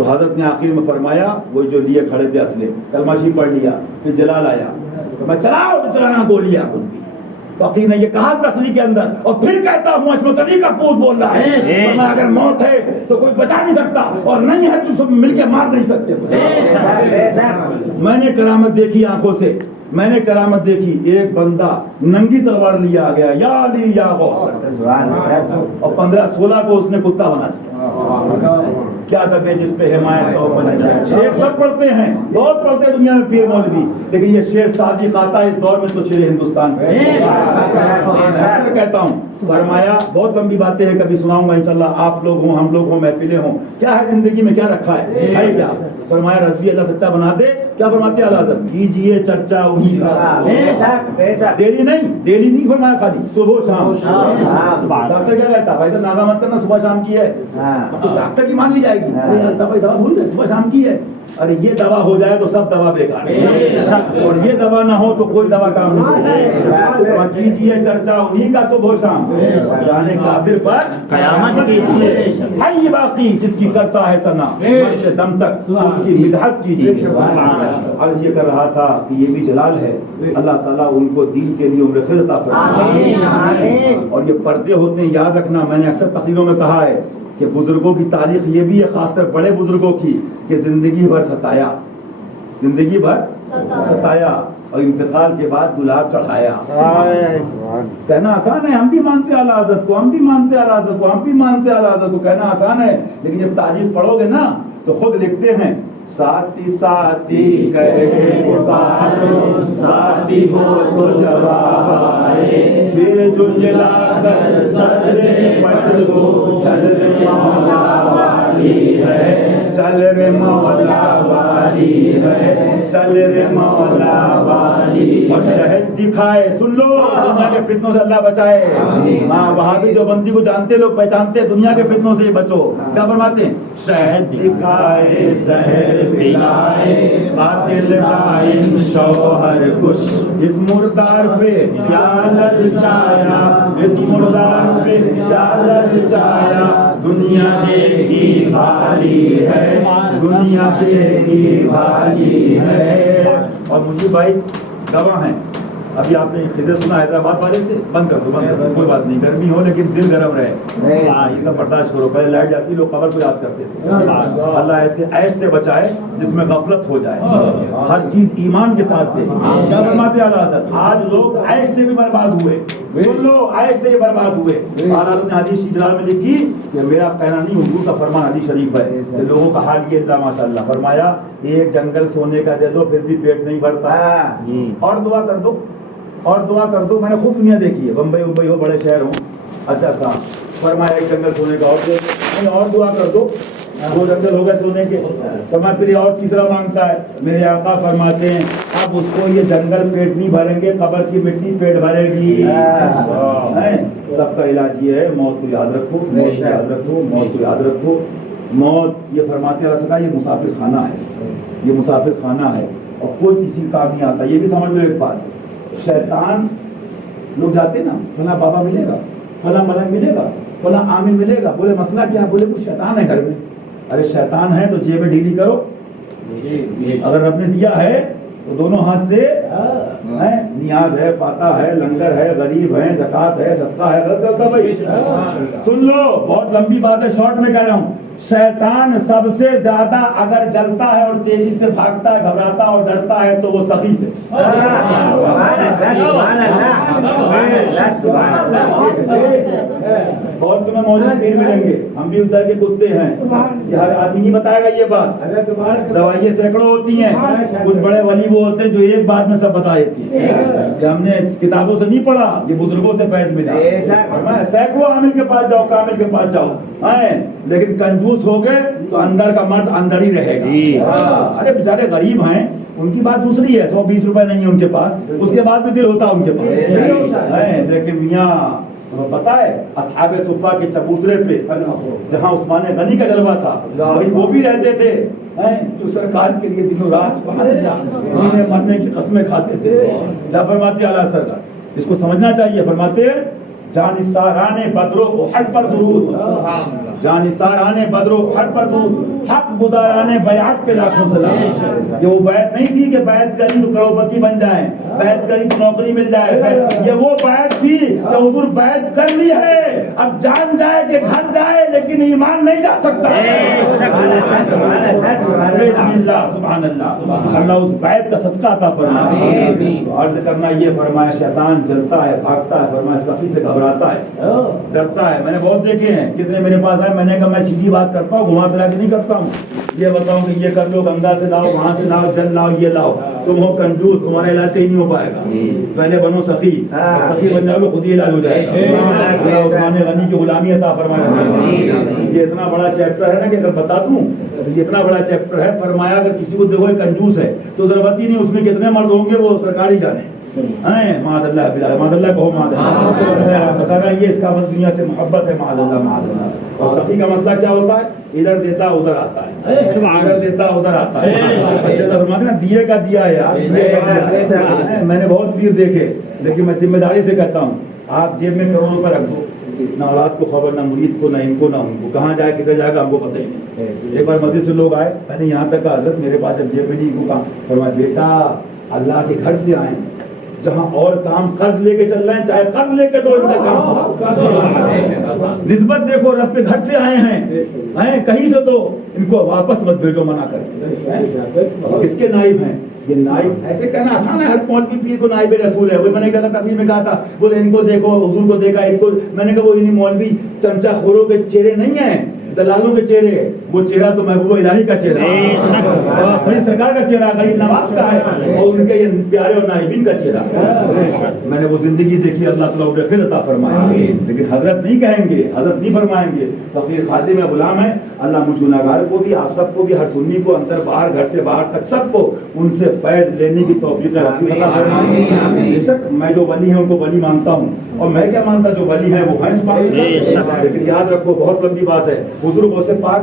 تو حضرت نے آخر میں فرمایا، وہ جو لیے کھڑے تھے اسلحے، کلمہ شریف پڑھ لیا، پھر جلال آیا، تو میں چلاؤ تو چلانا گولیا کچھ بھی. فقیر نے یہ کہا تسلی کے اندر، اور پھر کہتا ہوں عصمت علی کا پوت بول رہا ہے، فرمایا اگر موت ہے تو کوئی بچا نہیں سکتا، اور نہیں ہے تو سب مل کے مار نہیں سکتے. میں نے کرامت دیکھی آنکھوں سے، میں نے کرامت دیکھی، ایک بندہ ننگی تلوار لیا آ گیا، یا علی یا غوث، اور 15-16 کو اس نے کتا بنا دیا. کیا ادب ہے جس پہ حمایت کا اوپن جائے. شعر سب پڑھتے ہیں، بہت پڑھتے ہیں دنیا میں پیر مولوی، لیکن یہ شعر صادق آتا ہے اس دور میں تو شعر ہندوستان کا. اکثر کہتا ہوں، فرمایا بہت لمبی باتیں ہیں، کبھی سناؤں گا انشاءاللہ. آپ لوگ ہوں، ہم لوگ ہوں، محفلیں ہوں، کیا ہے زندگی میں، کیا رکھا ہے کیا؟ فرمایا رضوی اللہ سچا بنا دے. کیا فرماتے ہیں اعلیٰ حضرت؟ کیجئے چرچا انہی کا، ڈیلی نہیں فرمایا، خالی صبح و شام. ڈاکٹر کیا کہتا ہے؟ بھائی صاحب ناغہ مت کرنا، صبح شام کی ہے. اب تو ڈاکٹر کی مان لی جائے گی، ارے یار دوائی دوا بھول گئے، صبح شام کی ہے. ارے یہ دوا ہو جائے تو سب دوا بیکار ہے، اور یہ دوا نہ ہو تو کوئی دوا کام نہیں. کیجئے چرچا انہی کا صبح و شام، جانے کافر پر قیامت کیجئے. حی باقی جس کی کرتا ہے ثنا، مرتے دم تک اس کی مدحت کیجئے. عرض یہ کر رہا تھا کہ یہ بھی جلال ہے، اللہ تعالیٰ ان کو دین کے لیے عمر خیر عطا فرمائے. اور یہ پردے ہوتے ہیں، یاد رکھنا، میں نے اکثر تقریروں میں کہا ہے کہ بزرگوں کی تاریخ یہ بھی ہے، خاص کر بڑے بزرگوں کی، کہ زندگی بھر ستایا، زندگی بھر ستایا، اور انتقال کے بعد گلاب چڑھایا. کہنا آسان ہے، ہم بھی مانتے اعلیٰ حضرت کو، ہم بھی مانتے اعلیٰ حضرت کو، ہم بھی مانتے اعلیٰ حضرت کو، کہنا آسان ہے، لیکن جب تاریخ پڑھو گے نا تو خود لکھتے ہیں، ساتھی ساتھی کہہ کے پکارو، ساتھی ہو تو جواب آئے، پھر جو جلا کر سر پٹ دو، چل رے مولا والی ہے، چل رے مولا والی ہے، چل رے مولا والی. اور شہد دکھائے، سن لو، دنیا کے فتنوں سے اللہ بچائے. ہاں وہابی جو بندی کو جانتے لوگ پہچانتے، دنیا کے فتنوں سے بچو. کیا فرماتے ہیں؟ شہد دکھائے، زہر پلائے، قاتل قائم شوہر کش، اس مردار پہ کیا للچایا، اس مردار پہ کیا للچایا، دنیا دیکھی بھاری ہے، دنیا دیکھی بھاری ہے. اور مجھے بھائی گواہ ہیں، ابھی آپ نے خدر سنا حیدرآباد والے سے، بند کر دو، بند کر دو، کوئی بات نہیں، گرمی ہو لیکن دل گرم رہے. یہ سب برداشت کرو. پہلے لائٹ جاتی لوگ قبر کو یاد کرتے تھے. اللہ ایسے عیش سے بچائے جس میں غفلت ہو جائے، ہر چیز ایمان کے ساتھ دے. کیا فرماتے ہیں اعلیٰ حضرت؟ آج لوگ عیش سے بھی برباد ہوئے، سن لو، عیش سے بھی برباد ہوئے. اعلیٰ حضرت نے حدیث جلال میں لکھی کہ میرا کہنا نہیں، حضور کا فرمان حدیث شریف ہے کہ لوگوں کا حال یہ تھا ماشاء اللہ. فرمایا ایک جنگل سونے کا دے دو پھر بھی پیٹ نہیں بھرتا، اور دعا کر دو، اور دعا کر دو. میں نے خوب دنیا دیکھی ہے، بمبئی ہو، بڑے شہر ہوں. اچھا تھا، فرمایا ایک جنگل سونے کا اور دے دو، اور دعا کر دو. 2 جنگل ہو گئے سونے کے. فرمایا پھر اور تیسرا مانگتا ہے. میرے آقا فرماتے ہیں اب اس کو یہ جنگل پیٹ نہیں بھریں گے، قبر کی مٹی پیٹ بھرے گی. سب کا علاج یہ ہے، موت کو یاد رکھو، موت کو یاد رکھو، موت کو یاد رکھو. موت یہ فرماتے ہیں رسول، یہ مسافر خانہ ہے، یہ مسافر خانہ ہے، اور کوئی کسی کام نہیں آتا. یہ بھی سمجھ لو ایک بات، شیطان لوگ جاتے نا، فلاں بابا ملے گا، فلاں ملک ملے گا، فلاں عامل ملے گا. بولے مسئلہ کیا؟ بولے کچھ شیطان ہے گھر میں. ارے شیطان ہے تو جیب میں ڈھیلی کرو، اگر رب نے دیا ہے تو دونوں ہاتھ سے نیاز ہے، فاتح ہے، لنگر ہے، غریب ہے، زکات ہے، صدقہ ہے. غلط کرتا بھائی، سن لو، بہت لمبی بات ہے، شارٹ میں کہہ رہا ہوں. شیطان سب سے زیادہ اگر جلتا ہے اور تیزی سے بھاگتا ہے، گھبراتا اور ڈرتا ہے تو وہ سخی سے. اور تمہیں موجود پیر ملیں گے، ہم بھی ادھر کے کتے ہیں. یہ ہر آدمی نہیں بتائے گا یہ بات. دوائیں سینکڑوں ہوتی ہیں، کچھ بڑے ولی وہ ہوتے ہیں جو ایک بات میں سب بتا دیتی ہے. کہ ہم نے کتابوں سے نہیں پڑھا، یہ بزرگوں سے فیض ملا. سینکڑوں عامل کے پاس جاؤ، کامل کے پاس جاؤ، لیکن کنجوس ہو گئے تو اندر کا مرد اندر ہی رہے گا. ارے بیچارے غریب ہیں، ان کی بات دوسری ہے، 120 روپے نہیں ہے ان کے پاس، اس کے بعد بھی دل ہوتا ان کے پاس. لیکن میاں پتا ہے اصحاب صفہ کے چبوترے پہ جہاں عثمان غنی کا جلوہ تھا، وہی وہ بھی رہتے تھے جو سرکار کے لیے دنوں رات جینے مرنے کی قسمیں کھاتے تھے. کیا فرماتے اعلیٰ سرکار؟ اس کو سمجھنا چاہیے. فرماتے جانثاران بدر و احد پر درود، جانثاران بدر و احد پر درود، حق گزاران بیعت پہ لاکھوں سلام۔ یہ وہ بیعت نہیں تھی کہ بیعت کری تو کروڑپتی بن جائیں، بیعت کری تو نوکری مل جائے، یہ وہ بیعت تھی کہ حضور بیعت کر لی ہے، اب جان جائے کہ گھر جائے لیکن ایمان نہیں جا سکتا۔ سبحان اللہ، اللہ اس بیعت کا صدقہ عطا فرمائے۔ عرض کرنا یہ فرمایا شیطان جلتا ہے، بھاگتا ہے، فرمایا سخی سے گھبراتا ہے، ڈرتا ہے۔ میں نے بہت دیکھے ہیں، کتنے میرے پاس آئے، میں نے کہا میں سیدھی بات کرتا ہوں، گھما پھرا کے نہیں کرتا ہوں، یہ بتاؤں کہ یہ کر لو، گنگا سے لاؤ، وہاں سے لاؤ، جل لاؤ، یہ لاؤ، تم ہو کنجوس، تمہارا علاج کہیں نہیں ہو پائے گا، پہلے بنو سخی، سخی بن جاؤ گے خود ہی علاج ہو جائے گا۔ اللہ عثمان غنی کی غلامی عطا فرمائے۔ یہ اتنا بڑا چیپٹر ہے نا کہ اگر بتا دوں، یہ اتنا بڑا چیپٹر ہے، فرمایا اگر کسی کو دیکھو کنجوس ہے تو ضرورت ہی نہیں، اس میں کتنے مرد ہوں گے وہ سرکاری جانے، معاذ اللہ باللہ، معاذ اللہ کہو معاذ اللہ، بتانا یہ اس کا بس دنیا سے محبت ہے، معاذ اللہ معاذ اللہ۔ اور سخی کا مسئلہ کیا ہوتا ہے؟ ادھر دیتا ادھر آتا ہے، ادھر دیتا ادھر آتا ہے۔ اچھا فرماتے نا دیے کا دیا ہے یار، میں نے بہت پیر دیکھے، لیکن میں ذمہ داری سے کہتا ہوں آپ جیب میں کروڑوں روپے رکھ دو، نہ اولاد کو خبر، نہ مرید کو، نہ ان کو، نہ ان کو، کہاں جائے کدھر جائے گا ہم کو پتہ ہی نہیں۔ ایک بار مسجد سے لوگ آئے، میں نے یہاں تک کہا حضرت میرے پاس جب جیب میں نہیں، ان کو کہا، فرمایا بیٹا اللہ کے گھر سے آئے، جہاں اور کام قرض لے کے چل رہے ہیں، چاہے قرض لے کے دو ان کا کام، نسبت دیکھو رب کے گھر سے آئے ہیں، کہیں سے تو ان کو واپس مت بھیجو، منع کر۔ کس کے نائب ہیں یہ؟ نائب ایسے کہنا آسان ہے، ہر مولوی پیر کو نائب رسول ہے۔ وہ میں نے کہا تقریر میں کہا تھا، بولے ان کو دیکھو، حضور کو دیکھا، ان کو، میں نے کہا وہ انہیں مولوی چمچا خوروں کے چہرے نہیں ہیں، دلالوں کے چہرے، وہ چہرہ تو محبوب الہی کا چہرہ، بڑی سرکار کا چہرہ، غریب نواز کا ہے، اور ان کے یہ پیارے اور نائبین کا چہرہ۔ میں نے وہ زندگی دیکھی، اللہ تعالیٰ کو خیر عطا فرمائے، لیکن حضرت نہیں کہیں گے، حضرت نہیں فرمائیں گے فقیر خادم غلام ہے۔ اللہ مجھ گناہگار کو بھی، آپ سب کو بھی، ہر سنی کو، اندر باہر، گھر سے باہر تک سب کو ان سے فیض لینے کی توفیق عطا فرمائے۔ بے شک میں جو ولی ہیں ان کو ولی مانتا ہوں، اور میں کیا مانتا، جو ولی ہیں وہ ہیں سبحان، لیکن یاد رکھو بہت لمبی بات ہے، حضور غوث پاک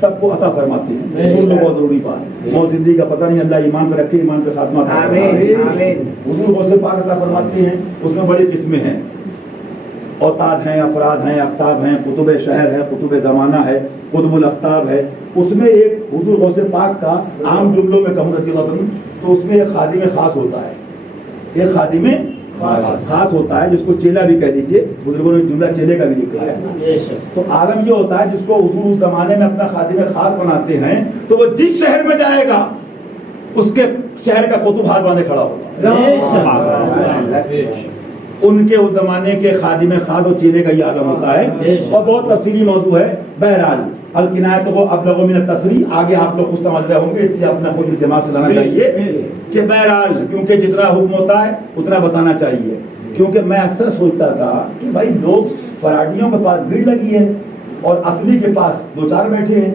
سب کو عطا فرماتے ہیں، حضور بہت ضروری بات، موت زندگی کا پتہ نہیں، اللہ ایمان پہ رکھے، ایمان پہ خاتمہ کرے۔ حضور غوث پاک عطا فرماتے ہیں، اس میں بڑی قسمیں ہیں، اوتاد ہیں، افراد ہیں، اقطاب ہیں، قطب شہر ہے، قطب زمانہ ہے، قطب الاقطاب ہے۔ اس میں ایک حضور غوث پاک کا عام جملوں میں کہوں رضی اللہ عنہ تو اس میں ایک خادم خاص ہوتا ہے، ایک خادم خاص ہوتا ہے جس کو چیلا بھی کہہ دیجیے، بزرگوں نے جملہ چیلے کا بھی لکھا ہے۔ تو عالم یہ ہوتا ہے جس کو حضور اس زمانے میں اپنا خادم خاص بناتے ہیں، تو وہ جس شہر میں جائے گا اس کے شہر کا قطب ہاتھ باندھے کھڑا ہوگا۔ ان کے اس زمانے کے خادم خاص اور چیلے کا یہ عالم ہوتا ہے، اور بہت تفصیلی موضوع ہے۔ بہرحال الکنایت کو ابلغ من التصریح، آگے آپ لوگ خود سمجھ رہے ہوں گے، اتنا اپنا خود دماغ چلانا چاہیے کہ بہرحال کیونکہ جتنا حکم ہوتا ہے اتنا بتانا چاہیے، کیونکہ میں اکثر سوچتا تھا کہ بھائی لوگ فراڈیوں کے پاس بھیڑ لگی ہے اور اصلی کے پاس دو چار بیٹھے ہیں،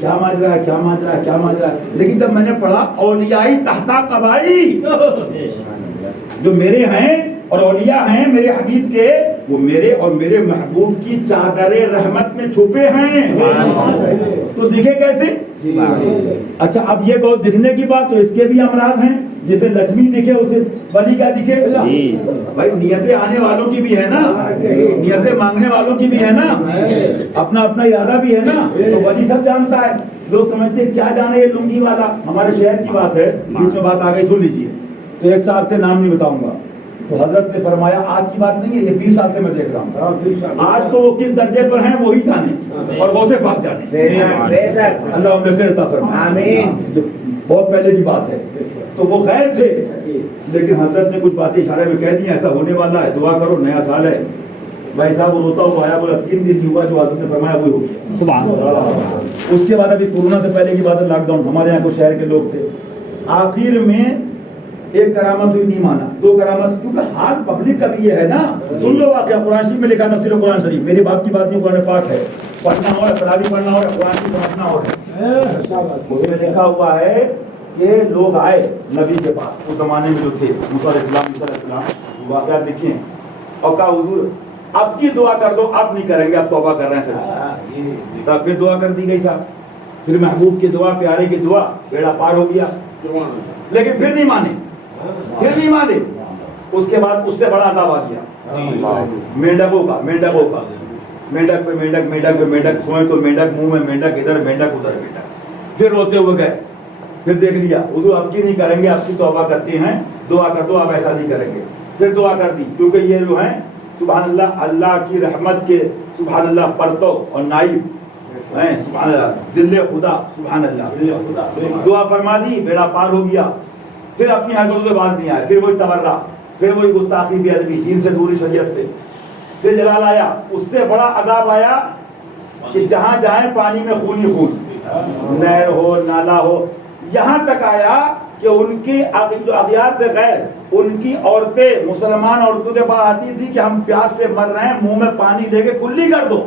کیا ماجرا ہے، کیا ماجرا ہے، کیا ماجرا ہے۔ لیکن جب میں نے پڑھا اولیائی تحتا قبائی، جو میرے ہیں اور اولیاء ہیں میرے حبیب کے، وہ میرے اور میرے محبوب کی چادر رحمت میں چھپے ہیں، تو دکھے کیسے؟ اچھا اب یہ کہو دکھنے کی بات، تو اس کے بھی امراض ہیں، جسے لక్ష్می دکھے اسے ولی کیا دکھے؟ بھائی نیتیں آنے والوں کی بھی ہے نا، نیتیں مانگنے والوں کی بھی ہے نا، اپنا اپنا ارادہ بھی ہے نا، تو ولی سب جانتا ہے۔ لوگ سمجھتے ہیں کیا جانے یہ لنگی والا، ہمارے شہر کی بات ہے، بیچ میں بات آ گئی سن لیجیے۔ تو ایک صاحب تھے، نام نہیں بتاؤں گا، تو حضرت نے فرمایا آج کی بات نہیں ہے، یہ 20 سال سے میں دیکھ رہا ہوں، آج تو وہ کس درجے پر ہیں وہی جانے، اور غوث پاک جانے، اللہ انہیں خیر عطا فرمائے، بہت پہلے کی بات ہے۔ تو وہ غیر تھے، لیکن حضرت نے کچھ باتیں اشارے میں کہہ دی، ایسا ہونے والا ہے، دعا کرو، نیا سال ہے۔ بھائی صاحب وہ روتا ہوا آیا، بولا 3 دن ہوا جو حضرت نے فرمایا وہی ہو گیا، سبحان اللہ۔ اس کے بعد ابھی کورونا سے پہلے کی بات ہے، لاک ڈاؤن، ہمارے یہاں کچھ شہر کے لوگ تھے، آخر میں ایک کرامت ہوئی، نہیں مانا، 2 کرامت، کیونکہ حال پبلک کا بھی یہ ہے نا، سن لو واقعہ، قرآن شریف میں لکھا، تفسیر قرآن شریف، میری باپ کی بات نہیں، قرآن پاک ہے، پڑھنا ہو رہا ہے، پڑھنا ہو رہا ہے، قرآن کی سمجھنا ہو رہا ہے۔ اس میں لکھا ہوا ہے کہ لوگ آئے نبی کے پاس، اس زمانے میں جو تھے موسیٰ علیہ السلام، واقعات دیکھیں، اور کہا حضور اب کی دعا کر دو، اب نہیں کریں گے، اب توبہ کر رہے ہیں سب۔ پھر دعا کر دی گئی صاحب، پھر محبوب کی دعا، پیارے کی دعا، بیڑا پار ہو گیا، لیکن پھر نہیں مانے، پھر نہیں مانے۔ اس کے بعد اس سے بڑا عذاب آ گیا مینڈکوں کا، مینڈک پہ مینڈک سوئیں تو مینڈک منہ میں مینڈک، ادھر مینڈک ادھر مینڈک. پھر روتے ہوئے گئے، پھر دیکھ لیا حضور اب کی نہیں کریں گے، اب کی توبہ کرتے ہیں، دعا کر دو آپ ایسا نہیں کریں گے. پھر دعا کر دی، کیونکہ یہ جو ہیں سبحان اللہ اللہ کی رحمت کے سبحان اللہ پرتو اور نائب ہیں، سبحان اللہ ذل خدا، سبحان اللہ دعا فرما دی، بیڑا پار ہو گیا. پھر اپنی حرکتوں سے باز نہیں آئے، پھر وہی تورا، پھر وہی گستاخی بے ادبی، دین سے دوری، شریعت سے. پھر جلال آیا، اس سے بڑا عذاب آیا کہ جہاں جائیں پانی میں خون ہی خون، نہر ہو نالا ہو. یہاں تک آیا کہ ان کی جو اغیار تھے غیر، ان کی عورتیں مسلمان عورتوں کے پاس آتی تھی کہ ہم پیاس سے مر رہے ہیں، منہ میں پانی دے کے کلی کر دو.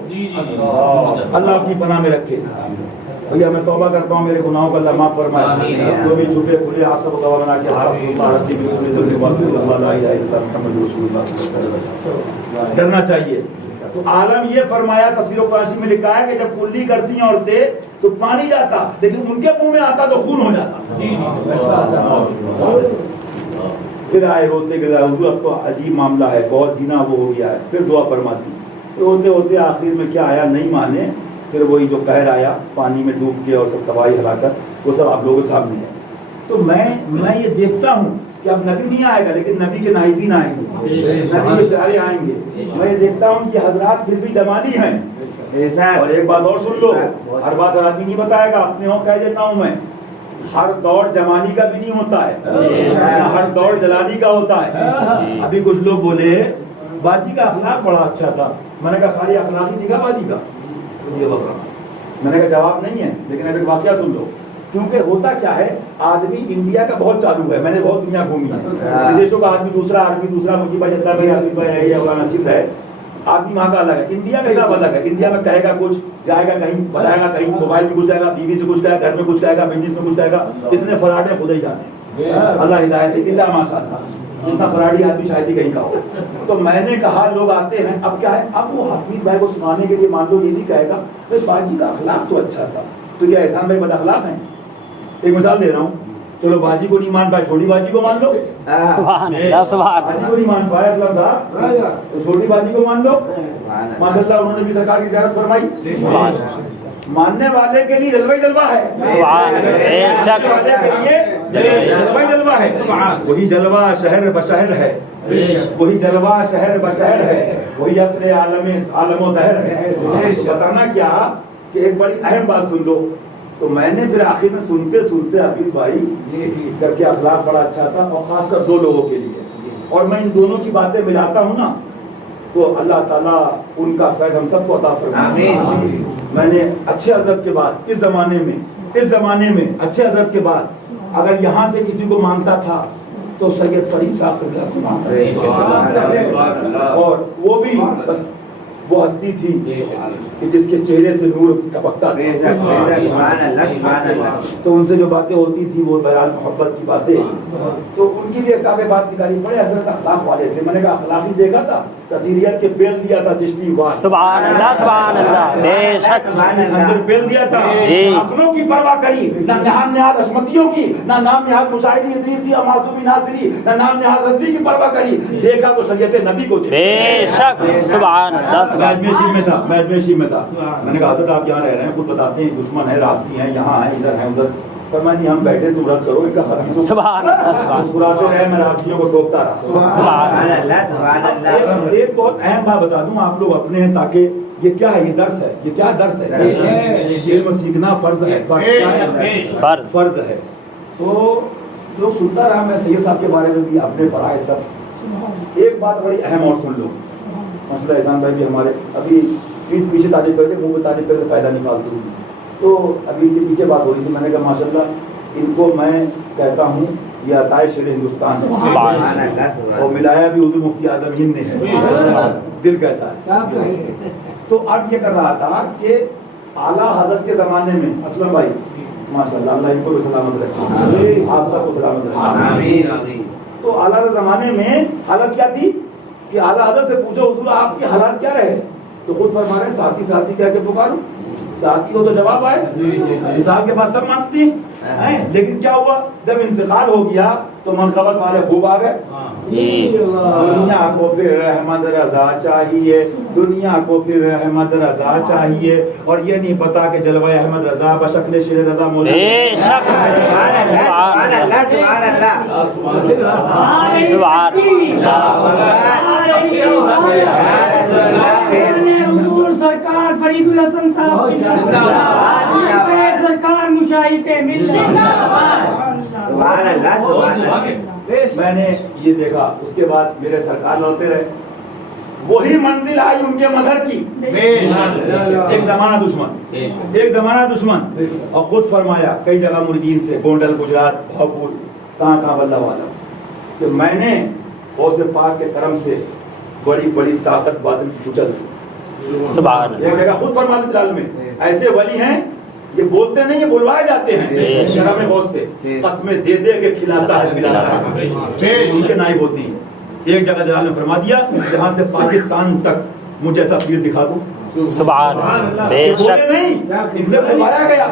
اللہ اپنی پناہ میں رکھے. بھیا میں توبہ کرتا ہوں میرے گناہوں کا اللہ معاف فرمائے، جو بھی چھپے کھلے آپ سب کو گواہ بنا کے ڈرنا چاہیے. تو عالم یہ فرمایا، تفسیر قرآن میں لکھا ہے کہ جب کلی کرتی ہیں عورتیں تو پانی جاتا، لیکن ان کے منہ میں آتا تو خون ہو جاتا. پھر آئے روتے کہ حضور اب تو عجیب معاملہ ہے، بہت جینا وہ ہو گیا ہے. پھر دعا فرماتی، ہوتے ہوتے آخر میں کیا آیا نہیں مانے، پھر وہی جو قہر آیا پانی میں ڈوب کے اور سب تباہی ہلاکت، وہ سب آپ لوگوں کے سامنے ہے. تو میں یہ دیکھتا ہوں کہ اب نبی نہیں آئے گا لیکن نبی کے نائبین آئیں گے، نبی کے پیارے آئیں گے. میں یہ دیکھتا ہوں کہ حضرات پھر بھی جمالی ہیں. اور ایک بات اور سن لو، ہر بات ہر آدمی نہیں بتائے گا، اپنے ہوں کہہ دیتا ہوں میں، ہر دور جمالی کا بھی نہیں ہوتا ہے، ہر دور جلالی کا ہوتا ہے. ابھی کچھ لوگ بولے باجی کا اخلاق بڑا اچھا تھا، میں نے کہا خالی اخلاق ہی دکھا باجی کا؟ میں نے کہا جواب نہیں ہے، لیکن اب ایک واقعہ سن لو. کیونکہ ہوتا کیا ہے، آدمی انڈیا کا بہت چالو ہے، میں نے بہت دنیا گھومی ہے، ودیشوں کا آدمی دوسرا، مجھے بھائی جتنا بھائی عابد بھائی ہے یا مولانا نصیر ہے، آدمی وہاں کا الگ ہے. انڈیا کا حساب الگ ہے. انڈیا میں کہے گا کچھ، جائے گا کہیں، بتائے گا کہیں، موبائل میں کچھ کہے گا، بیوی سے کچھ کہے گا، گھر میں کچھ کہے گا، بزنس میں کچھ کہے گا. اتنے فراڈ ہیں خدا ہی جانے، اللہ ہدایت ہے، اللہ ماشاء اللہ، جتنا فراڈی آدمی شاید ہی کہیں کا ہو. تو میں نے کہا لوگ آتے ہیں، اب کیا ہے، اب وہ حفیظ بھائی کو سنانے کے لیے مان لو یہ نہیں کہے گا بھائی باجی کا اخلاق تو اچھا تھا، تو کیا احسان بھائی بد اخلاق ہیں؟ ایک مثال دے رہا ہوں، چلو باجی کو نہیں مان پائے، چھوٹی باجی کو مان لو. سبحان اللہ، سبحان اللہ. باجی کو نہیں مان پائے اسلام صاحب، تو چھوٹی باجی کو مان لو. ماشاء اللہ انہوں نے بھی سرکار کی زیارت فرمائی. ماننے والے کے لیے جلوہ ہی جلوہ ہے، سبحان اللہ، بے شک والے کے لیے جلوہ ہی جلوہ ہے. وہی جلوہ شہر بشہر ہے، وہی جلوہ شہر بشہر ہے، وہی اصل عالم و دہر ہے. بتانا کیا کہ ایک بڑی اہم بات سن لو. تو میں نے پھر آخر میں سنتے سنتے حفیظ بھائی کر کے اخلاق بڑا اچھا تھا، اور خاص کر دو لوگوں کے لیے، اور میں ان دونوں کی باتیں ملاتا ہوں نا تو اللہ تعالیٰ ان کا فیض ہم سب کو عطا فرمائے. میں نے اچھے حضرت کے بعد اس زمانے میں اچھے حضرت کے بعد اگر یہاں سے کسی کو مانگتا تھا تو سید فرید صاحب کو مانگتا، اور وہ بھی بس وہ ہستی تھی کہ جس کے چہرے سے نور ٹپکتا تھا. تو ان سے جو باتیں ہوتی تھی وہ بہرحال محبت کی باتیں، تو ان کی بھی ایک صاحب بات نکالی. بڑے حضرت اخلاق والے تھے. میں نے کہا اخلاق ہی دیکھا تھا، تطہیریت کے بیل دیا تھا چشتی وار، سبحان اللہ، سبحان اللہ، بے شک خنجر بیل دیا تھا. اپنوں کی پرواہ کری، نہ نام نہاد عصمتیوں کی، نہ نام نہاد مشاہدی ادریسی یا معصومی ناصری، نہ نام نہاد رضوی کی پرواہ کری. دیکھا تو شریعت نبی کو تھی، بے شک سبحان اللہ. میں اجمیشی میں تھا. میں نے کہا حضرت آپ یہاں رہ رہے ہیں، خود بتاتے ہیں دشمن ہے، رابطی ہیں، یہاں ہیں، ادھر ہیں، ادھر. پر میں نہیں، ہم بیٹھے تم رد کرو ان کا حدیثوں سبحان اللہ، مسکراتے رہے، میں رابطیوں کو ٹوکتا رہا. سبحان اللہ، سبحان اللہ. ایک بہت اہم بات بتا دوں، آپ لوگ اپنے ہیں تاکہ یہ کیا ہے، یہ درس ہے. یہ کیا درس ہے؟ علم سیکھنا فرض ہے. فرض ہے. تو لوگ سنتا رہا، میں سید صاحب کے بارے میں بھی اپنے پڑھا ہے سب. ایک بات بڑی اہم اور سن لو، مسئلہ احسان بھائی بھی ہمارے ابھی پیچھے تعریف کرتے، منہ پہ تعریف کرتے فائدہ نہیں فالتو. تو ابھی ان کے پیچھے بات ہو رہی تھی. میں نے کہا ماشاء اللہ ان کو میں کہتا ہوں یہ عطائے شیر ہندوستان ہے، اور ملایا بھی حضور مفتی اعظم ہند نے ہے، دل کہتا ہے. تو اب یہ کر رہا تھا کہ اعلیٰ حضرت کے زمانے میں اسلم بھائی ماشاء اللہ، اللہ ان کو بھی سلامت رکھے، آپ سب کو سلامت رکھے. تو اعلیٰ زمانے میں حالت کیا تھی کہ اعلیٰ حضرت سے پوچھو حضور آپ کی حالات کیا رہے، تو خود فرما رہے ہیں ساتھی ساتھی کہہ کے پکارو، ساتھی ہو تو جواب آئے. مثال کے بعد سب مانتے ہیں. لیکن کیا ہوا جب انتقال ہو گیا تو منقبت والے خوب آ گئے. دنیا کو پھر رحمت رضا چاہیے, دنیا کو پھر رحمت رضا چاہیے, اور یہ نہیں پتا کہ جلوہ احمد رضا بشکل شیر رضا موجود ہے. سبحان اللہ سبحان اللہ سبحان حضور سرکار فرید الحسن صاحب سرکار مشاہد ملت. میں نے یہ دیکھا. اس کے بعد میرے سرکار لوٹے رہے. وہی منزل آئی ان کے مظہر کی. ایک زمانہ دشمن اور خود فرمایا کئی جگہ مریدین سے, گونڈل, گجرات, بھاپور, کہاں بلہ والا, کہ میں نے غوث پاک کے کرم سے بڑی بڑی طاقت باطن کی کچل. سبحان ایک جگہ خود فرماتے چال میں ایسے ولی ہیں یہ بولتے نہیں, یہ بلوائے جاتے ہیں شرم غوث سے, قسمیں دے دے کے کھلاتا ہے پلاتا ہے, ان کے نائب ہوتی ہیں. ایک جگہ جلال نے فرما دیا جہاں سے پاکستان تک مجھے ایسا پیر دکھا دوں. سبحان بے شک نہیں, ان سے بلوایا گیا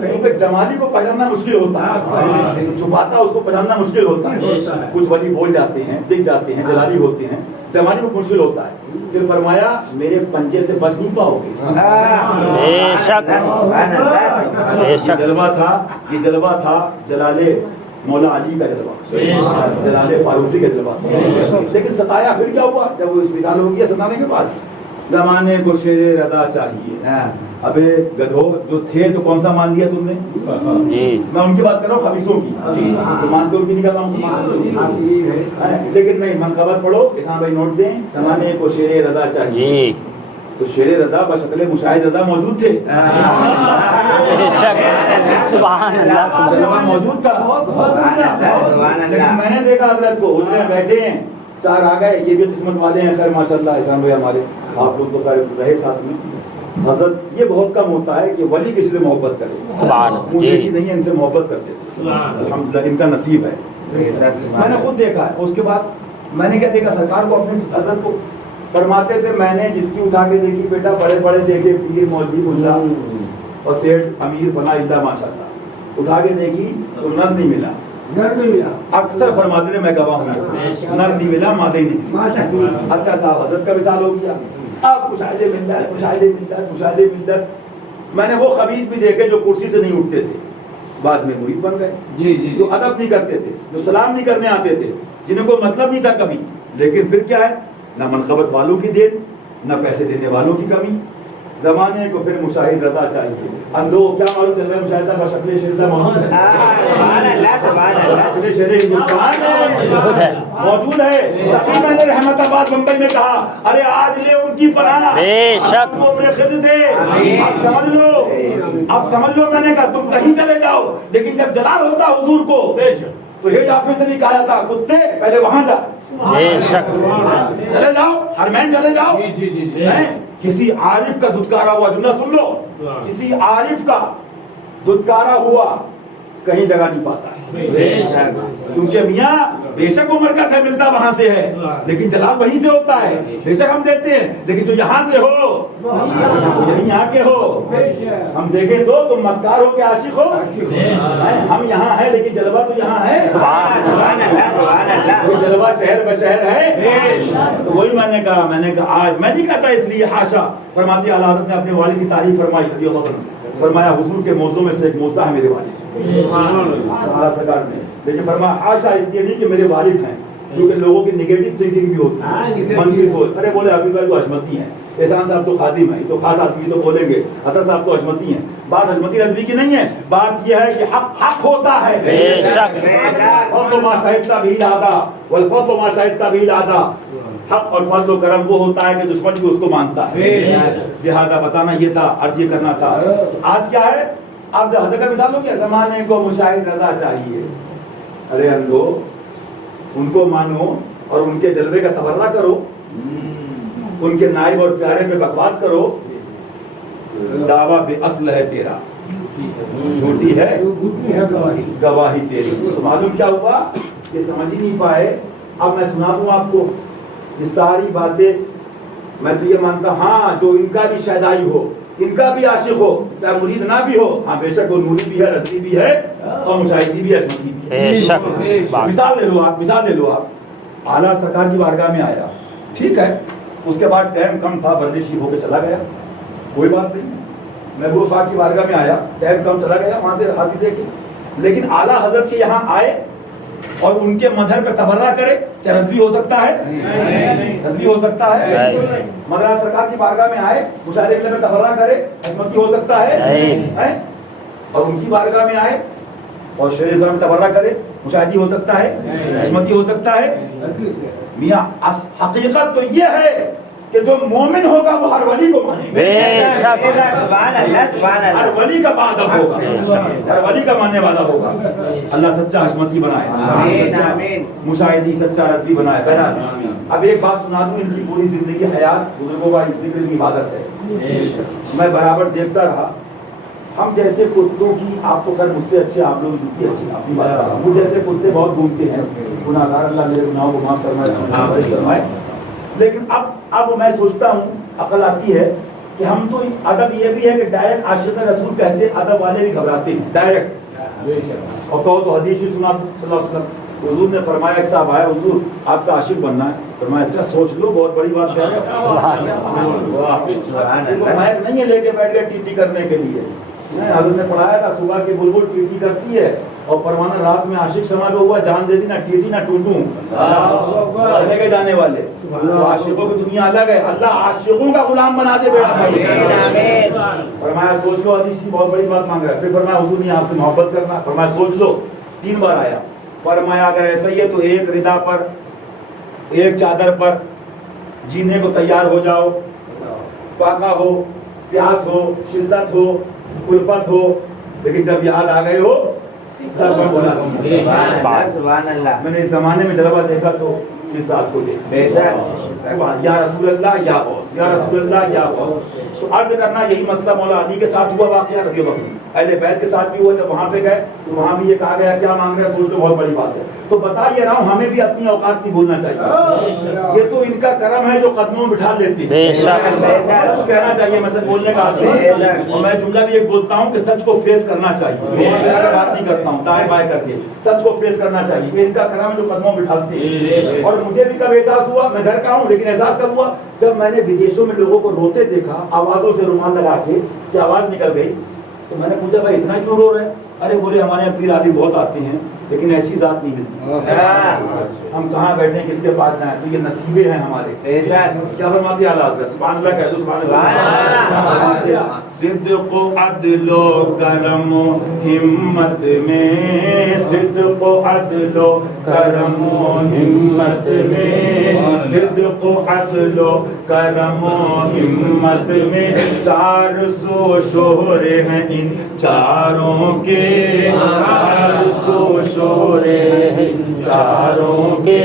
کیونکہ جمالی کو پہچاننا مشکل ہوتا ہے, چھپاتا اس کو پہچاننا مشکل ہوتا ہے. کچھ ولی بول جاتے ہیں, دکھ جاتے ہیں, جلالی ہوتے ہیں, جمالی کو مشکل ہوتا ہے. پھر فرمایا میرے پنجے سے بچ نہیں پاؤ گے. بے شک بے شک. یہ جلوہ تھا جلال مولا علی کا جلوہ, جلال فاروقی کا جلوہ. لیکن ستایا پھر کیا ہوا جب وہ اس مثال ہو گیا ستانے کے بعد, زمانے کو شیر رضا چاہیے. ابے گدھو جو تھے تو کون سا مان لیا تم نے؟ میں ان کی بات کر رہا ہوں خبیثوں کی, مانتے ان کی نہیں کر رہا ہوں. لیکن نہیں, منقبت پڑھو, کسان بھائی نوٹ دیں, زمانے کو شیر رضا چاہیے. تو شیر رضا بشکل مشاہد رضا موجود تھے. سبحان اللہ موجود تھا. لیکن میں نے دیکھا حضرت کو حضرت بیٹھے ہیں, چار آ گئے, یہ بھی قسمت والے ہیں. خیر ماشاءاللہ احسان بھائی ہمارے, آپ لوگ تو خیر رہے ساتھ میں. حضرت یہ بہت کم ہوتا ہے کہ ولی کسی سے محبت کرے. سبحان مجھے نہیں ہے, ان سے محبت کرتے الحمدللہ, ان کا نصیب ہے. میں نے خود دیکھا ہے. اس کے بعد میں نے کیا دیکھا, سرکار کو اپنے حضرت کو فرماتے تھے میں نے جس کی اٹھا کے دیکھی بیٹا بڑے بڑے دیکھے پیر مولوی اللہ اور سیٹھ امیر فلاں اللہ ماشاءاللہ, اٹھا کے دیکھی تو نر نہیں ملا. اکثر فرماتے تھے میں گواہ ہوں, نر نہیں ملا, مادے نہیں ملا. اچھا صاحب حضرت کا مثال ہو گیا. اب مشاہدے ملت. میں نے وہ خبیث بھی دیکھے جو کرسی سے نہیں اٹھتے تھے, بعد میں مرید بن گئے. جو ادب نہیں کرتے تھے, جو سلام نہیں کرنے آتے تھے, جنہیں کوئی مطلب نہیں تھا کبھی. لیکن پھر کیا ہے, نہ منقبت والوں کی دیر, نہ پیسے دینے والوں کی کمی. زمانے کو پھر مشاہد رضا چاہیے. اندھو کیا معلوم چل رہا ہے مشاہدہ بشکل شیر موجود ہے. بشکل شیر ہندوستان موجود ہے. میں نے رحمت آباد ممبئی میں کہا ارے آج لے ان کی پناہ, بے شک وہ اپنے خضر تھے. اب سمجھ لو میں نے کہا تم کہیں چلے جاؤ, لیکن جب جلال ہوتا حضور کو تو ہیڈ آفس سے بھی کہا جاتا کتے پہلے وہاں جا. بے شک چلے جاؤ, حرمین چلے جاؤ. کسی عارف کا دھتکارا ہوا جملہ سن لو, کسی عارف کا دھتکارا ہوا کہیں جگہ نہیں پاتا ہے. کیونکہ میاں بے شک وہ مرکز ہے, ملتا وہاں سے ہے, لیکن جلال وہیں سے ہوتا ہے. بے شک ہم دیتے ہیں, لیکن جو یہاں سے ہو یہیں آ کے ہو. ہم دیکھیں تو تم مکار ہو کہ عاشق ہو. ہم یہاں ہیں لیکن جلوہ تو یہاں ہے. وہ جلوہ شہر بشہر ہے. تو وہی میں نے کہا آج میں نہیں کہتا اس لیے حاشا. فرماتے اعلیٰ حضرت نے اپنے والد کی تعریف فرمائی رضی اللہ عنہ, فرمایا حضور کے موضوع میں سے ایک موضوع ہے میرے والد سرکار نے. لیکن فرمایا حاشا اس لیے نہیں کہ میرے والد ہیں, کیونکہ لوگوں کی نگیٹو تھنکنگ بھی ہوتی ہے, منفی سوچ. ارے بولے حبیب بھائی تو حشمتی ہیں, احسان صاحب تو خادم ہیں, تو خاص آدمی تو بولیں گے عطا صاحب تو حشمتی ہیں. بات حشمتی رضوی کی نہیں ہے, بات یہ ہے کہ حق ہوتا ہے. بے شک فضل ما شہدت به الاعداء والفضل ما شہدت به الاعداء. حق اور فضل و کرم وہ ہوتا ہے کہ دشمن بھی اس کو مانتا ہے. لہذا بتانا یہ تھا, عرض یہ کرنا تھا. آج کیا ہے, اب جو حضرت کا مثال ہو گیا, زمانے کو مشاہد رضا چاہیے. ارے اندھو, ان کو مانو اور ان کے جلوے کا تبرہ کرو, ان کے نائب اور پیارے پہ بکواس کرو. دعویٰ بے اصل ہے تیرا, جھوٹی ہے گواہی تیری. معلوم کیا ہوا یہ سمجھ ہی نہیں پائے. اب میں سنا دوں آپ کو یہ ساری باتیں. میں تو یہ مانتا ہاں جو ان کا بھی شہدائی ہو ان کا بھی عاشق ہو چاہے مرید نہ بھی ہو، ہاں بے شک وہ نوری بھی ہے، رضوی بھی ہے اور مشاہدی بھی ہے، عصمتی بھی ہے۔ بے شک مثال لے لو آپ اعلیٰ سرکار کی بارگاہ میں آیا، ٹھیک ہے، اس کے بعد ٹائم کم تھا، بردی شیف ہو کے چلا گیا، کوئی بات نہیں، محبوب پاک کی بارگاہ میں آیا، ٹائم کم چلا گیا، وہاں سے حاضری دے کے، لیکن اعلیٰ حضرت کے یہاں آئے اور ان کے مظہر پہ تبرہ کرے، کیا رضوی ہو سکتا ہے؟ رضوی ہو سکتا ہے؟ مدرسہ سرکار کی بارگاہ میں آئے، مشاہدے میں تبرہ کرے، عصمتی ہو سکتا ہے؟ اور ان کی بارگاہ میں آئے اور شیر میں تبرہ کرے، مشاہدی ہو سکتا ہے؟ عصمتی ہو سکتا ہے؟ میاں حقیقت تو یہ ہے کہ جو مومن ہوگا وہ ہر ولی کو مانے گا، بے شک ہر ولی کا مادب ہوگا، ہر ولی کا ماننے والا ہوگا۔ اللہ سچا عصمتی بنائے، سچا مشاہدی، سچا رضوی بنائے۔ بہرحال اب ایک بات سنا دوں، ان کی پوری زندگی حیات بزرگوں کا ذکر کی عبادت ہے۔ میں برابر دیکھتا رہا، ہم جیسے کتوں کی، آپ تو خیر مجھ سے اچھے، آپ لوگ جتنی اچھی اپنی بات کر رہا ہوں، مجھ جیسے کتے بہت گھومتے ہیں، گناہ گار، اللہ میرے گناہوں کو معاف فرمائے، لیکن اب میں سوچتا ہوں، عقل آتی ہے کہ ہم تو ادب یہ بھی ہے کہ ڈائریکٹ عاشق رسول کہتے، ادب والے بھی گھبراتے ہیں ڈائریکٹ، اور کہو تو حدیث ہی سنا صلی اللہ علیہ وسلم، حضور نے فرمایا، ایک صاحب آیا، حضور آپ کا عاشق بننا ہے، فرمایا اچھا سوچ لو، بہت بڑی بات کہہ رہے ہیں، مائک نہیں ہے لے کے بیٹھ گئے ٹی کرنے کے لیے، حضرت نے پڑھایا تھا صبح کی بلبل ٹیٹی کرتی ہے اور پروانہ رات میں عاشق سما پہ ہوا، جان دے دی نہ ٹیٹی نہ ٹوٹوں، لے کے جانے والے، عاشقوں کی دنیا الگ ہے، اللہ عاشقوں کا غلام بنا دے بیٹا بھائی۔ فرمایا سوچ لو، حدیث کی بہت بڑی بات مانگ رہا ہے، پھر فرمایا حضور نے آپ سے محبت کرنا، فرمایا سوچ لو، 3 بار آیا، فرمایا اگر ایسا ہی ہے تو ایک ردا پر، ایک چادر پر جینے کو تیار ہو جاؤ، فاقہ ہو، پیاس ہو، شدت ہو، الفت ہو، لیکن جب یاد آ گئے ہو سر پر بلاتی ہے۔ میں نے اس زمانے میں جلوہ دیکھا تو اس ذات کو دیکھا، یا رسول اللہ یا غوث، یا رسول اللہ یا غوث۔ تو عرض کرنا یہی مسئلہ مولا علی کے ساتھ ہوا، واقعہ رضی اللہ عنہ، اہل بیت کے ساتھ بھی ہوا، جب وہاں پہ گئے تو وہاں بھی یہ کہا گیا کیا مانگ رہے ہیں، سوچ تو بہت بڑی بات ہے۔ تو بتا یہ رہا ہوں ہمیں بھی اپنی اوقات نہیں بھولنا چاہیے، یہ تو ان کا کرم ہے جو قدموں میں بٹھا لیتے ہیں، کچھ کہنا چاہیے، میں سچ بولنے کا حاصل ہے، اور میں جملہ بھی ایک بولتا ہوں کہ سچ کو فیس کرنا چاہیے، میں بات نہیں کرتا ہوں دائیں بائیں کر کے، سچ کو فیس کرنا چاہیے، ان کا کرم ہے جو قدموں میں بٹھاتے ہیں۔ اور مجھے بھی کب احساس ہوا، میں گھر کا ہوں لیکن احساس کب ہوا، جب میں نے ودیشوں میں لوگوں کو روتے دیکھا، آوازوں سے رومال لگا کے کہ آواز نکل گئی، تو میں نے پوچھا بھائی اتنا کیوں رو رہے ہیں؟ ارے بولے ہمارے یہاں پیر آدمی بہت آتے ہیں لیکن ایسی ذات نہیں ملتی، ہم کہاں بیٹھیں، کس کے پاس جائیں، تو یہ نصیبے ہیں ہمارے۔ کیا فرماتے ہیں اعلیٰ حضرت، سبحان اللہ کہہ دو، سبحان اللہ۔ صدق و عدل و کرم و ہمت میں، صدق و عدل و کرم و ہمت میں، صدق و عدل و کرم و ہمت میں، 400 شعرے ہیں ان چاروں کے، 400 شعرے ہیں چاروں کے،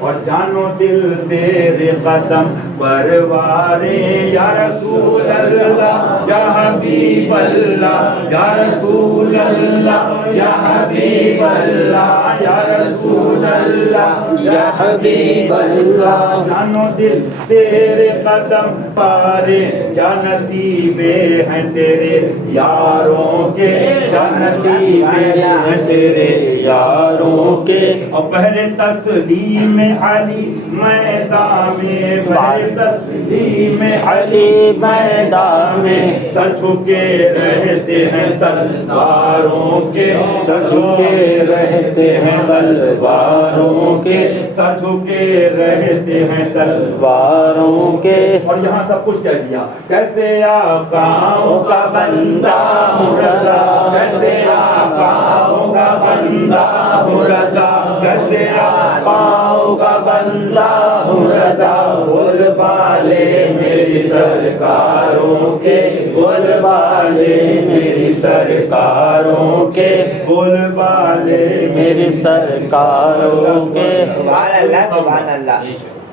اور جانو دل تیرے قدم پروارے، یا رسول اللہ یا حبیب اللہ، یا رسول اللہ یا حبیب اللہ، یا رسول اللہ یا حبیب اللہ، جانو دل تیرے قدم پارے، کیا نصیبے ہیں تیرے یاروں کے، کیا نصیبے ہیں تیرے یاروں کے، اور پہلے تسلیم علی میدان میں، پہلے تسلیم علی میدان میں، سر جھکے رہتے ہیں تلواروں کے، سر جھکے رہتے ہیں تلواروں کے، سر جھکے رہتے ہیں تلواروں کے، اور یہاں سب کچھ کہہ دیا، کیسے آقاؤں کا بندہ ہوں رضا، کیسے آقاؤں کا بندہ ہوں رضا، کیسے آقاؤں کا بندہ ہوں رضا، بول بالے میری سرکاروں کے، بول بالے میری سرکاروں کے، بول بالے میری سرکاروں کے، سبحان اللہ سبحان اللہ۔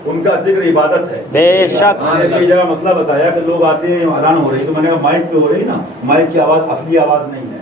ان کا ذکر عبادت ہے، بے شک۔ میں نے کئی جگہ مسئلہ بتایا کہ لوگ آتے ہیں اذان ہو رہی، تو میں نے کہا مائک پہ ہو رہی نا، مائک کی آواز اصلی آواز نہیں ہے،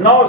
9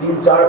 3, 4,